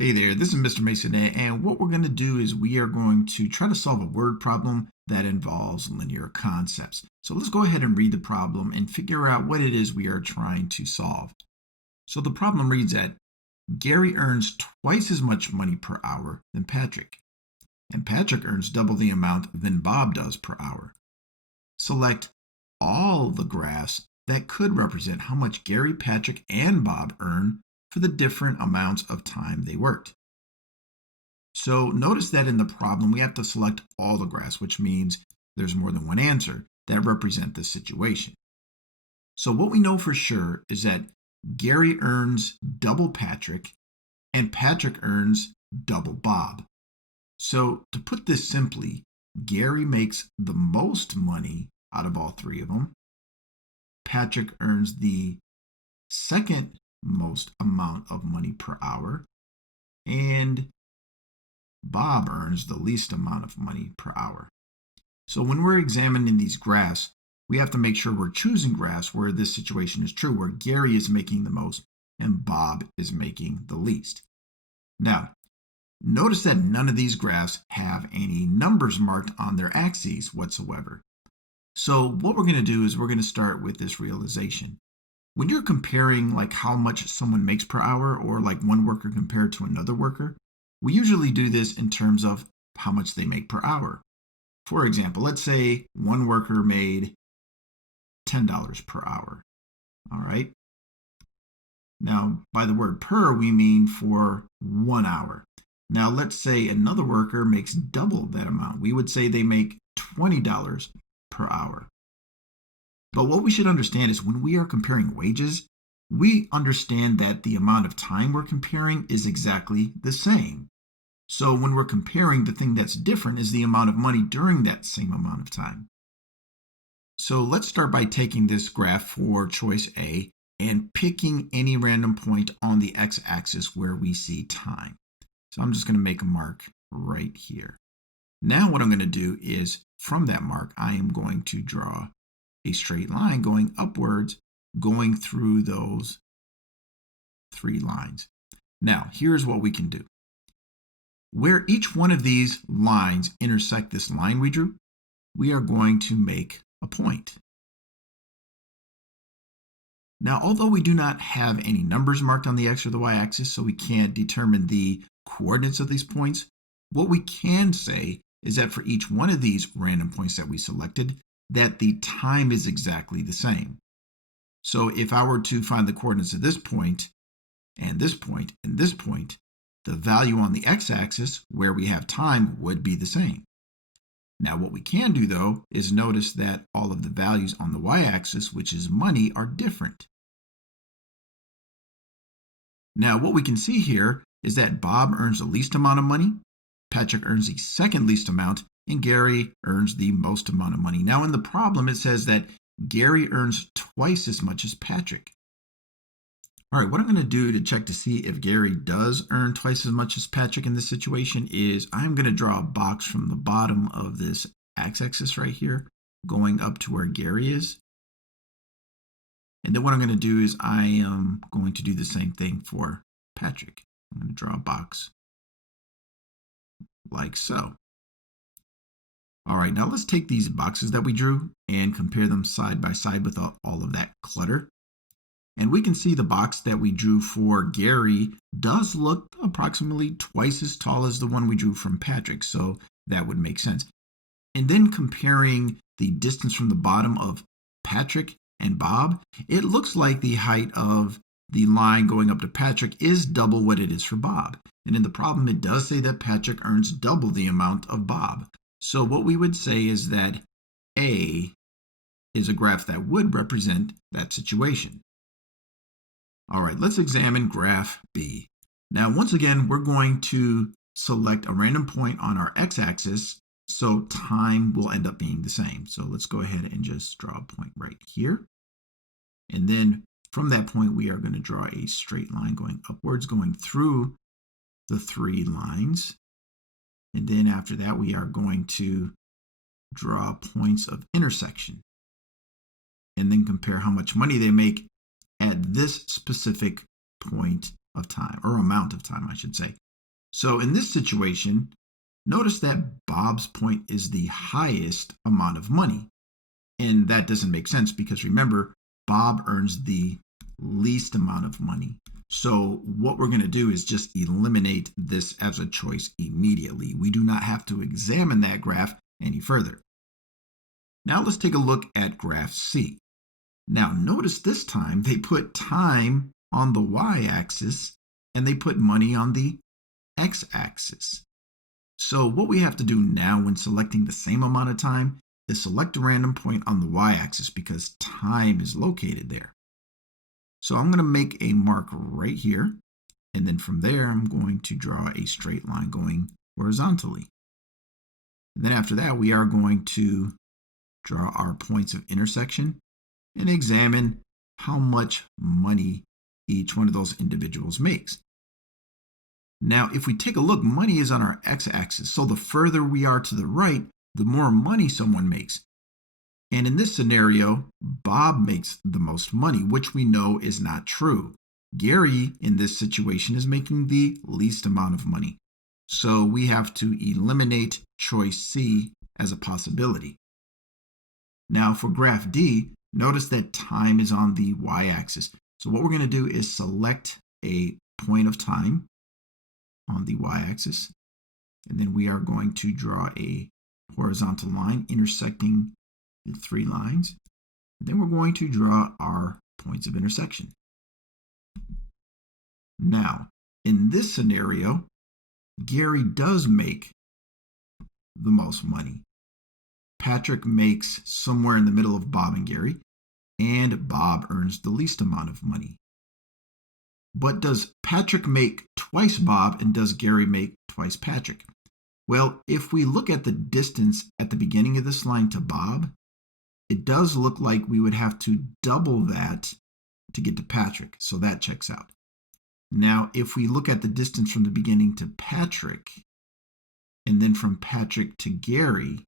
Hey there, this is Mr. Mason, and what we're going to do is we are going to try to solve a word problem that involves linear concepts. So let's go ahead and read the problem and figure out what it is we are trying to solve. So the problem reads that Gary earns twice as much money per hour than Patrick, and Patrick earns double the amount than Bob does per hour. Select all the graphs that could represent how much Gary, Patrick, and Bob earn for the different amounts of time they worked. So notice that in the problem, we have to select all the graphs, which means there's more than one answer that represent this situation. So what we know for sure is that Gary earns double Patrick and Patrick earns double Bob. So to put this simply, Gary makes the most money out of all three of them. Patrick earns the second most amount of money per hour. And Bob earns the least amount of money per hour. So when we're examining these graphs, we have to make sure we're choosing graphs where this situation is true, where Gary is making the most and Bob is making the least. Now, notice that none of these graphs have any numbers marked on their axes whatsoever. So what we're going to do is we're going to start with this realization. When you're comparing like how much someone makes per hour or like one worker compared to another worker, we usually do this in terms of how much they make per hour. For example, let's say one worker made $10 per hour. All right. Now, by the word per, we mean for 1 hour. Now, let's say another worker makes double that amount. We would say they make $20 per hour. But what we should understand is when we are comparing wages, we understand that the amount of time we're comparing is exactly the same. So when we're comparing, the thing that's different is the amount of money during that same amount of time. So let's start by taking this graph for choice A and picking any random point on the x-axis where we see time. So I'm just going to make a mark right here. Now what I'm going to do is from that mark, I am going to draw a straight line going upwards, going through those three lines. Now, here's what we can do. Where each one of these lines intersect this line we drew, we are going to make a point. Now, although we do not have any numbers marked on the x or the y-axis, so we can't determine the coordinates of these points, what we can say is that for each one of these random points that we selected, that the time is exactly the same. So if I were to find the coordinates of this point, and this point, and this point, the value on the x-axis where we have time would be the same. Now what we can do though is notice that all of the values on the y-axis, which is money, are different. Now what we can see here is that Bob earns the least amount of money, Patrick earns the second least amount, and Gary earns the most amount of money. Now in the problem it says that Gary earns twice as much as Patrick. All right, what I'm going to do to check to see if Gary does earn twice as much as Patrick in this situation is I'm going to draw a box from the bottom of this x-axis right here, going up to where Gary is. And then what I'm going to do is I am going to do the same thing for Patrick. I'm going to draw a box like so. All right, now let's take these boxes that we drew and compare them side by side with all of that clutter. And we can see the box that we drew for Gary does look approximately twice as tall as the one we drew from Patrick, so that would make sense. And then comparing the distance from the bottom of Patrick and Bob, it looks like the height of the line going up to Patrick is double what it is for Bob. And in the problem, it does say that Patrick earns double the amount of Bob. So what we would say is that A is a graph that would represent that situation. All right, let's examine graph B. Now, once again, we're going to select a random point on our x-axis, so time will end up being the same. So let's go ahead and just draw a point right here. And then from that point, we are going to draw a straight line going upwards, going through the three lines. And then after that, we are going to draw points of intersection and then compare how much money they make at this specific point of time, or amount of time, I should say. So in this situation, notice that Bob's point is the highest amount of money. And that doesn't make sense because remember, Bob earns the least amount of money. So what we're going to do is just eliminate this as a choice immediately. We do not have to examine that graph any further. Now let's take a look at graph C. Now notice this time they put time on the y-axis and they put money on the x-axis. So what we have to do now when selecting the same amount of time is select a random point on the y-axis because time is located there. So I'm going to make a mark right here, and then from there I'm going to draw a straight line going horizontally. And then after that we are going to draw our points of intersection and examine how much money each one of those individuals makes. Now, if we take a look, money is on our x-axis. So the further we are to the right, the more money someone makes. And in this scenario, Bob makes the most money, which we know is not true. Gary, in this situation, is making the least amount of money. So we have to eliminate choice C as a possibility. Now for graph D, notice that time is on the y-axis. So what we're going to do is select a point of time on the y-axis, and then we are going to draw a horizontal line intersecting the three lines. And then we're going to draw our points of intersection. Now, in this scenario, Gary does make the most money. Patrick makes somewhere in the middle of Bob and Gary, and Bob earns the least amount of money. But does Patrick make twice Bob and does Gary make twice Patrick? Well, if we look at the distance at the beginning of this line to Bob, it does look like we would have to double that to get to Patrick, so that checks out. Now, if we look at the distance from the beginning to Patrick, and then from Patrick to Gary,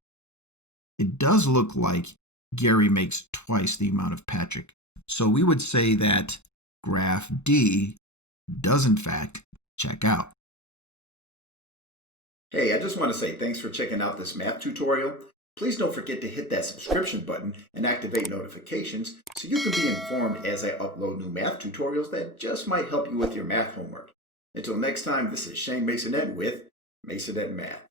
it does look like Gary makes twice the amount of Patrick. So we would say that graph D does in fact check out. Hey, I just want to say thanks for checking out this math tutorial. Please don't forget to hit that subscription button and activate notifications so you can be informed as I upload new math tutorials that just might help you with your math homework. Until next time, this is Shane Masonette with Masonette Math.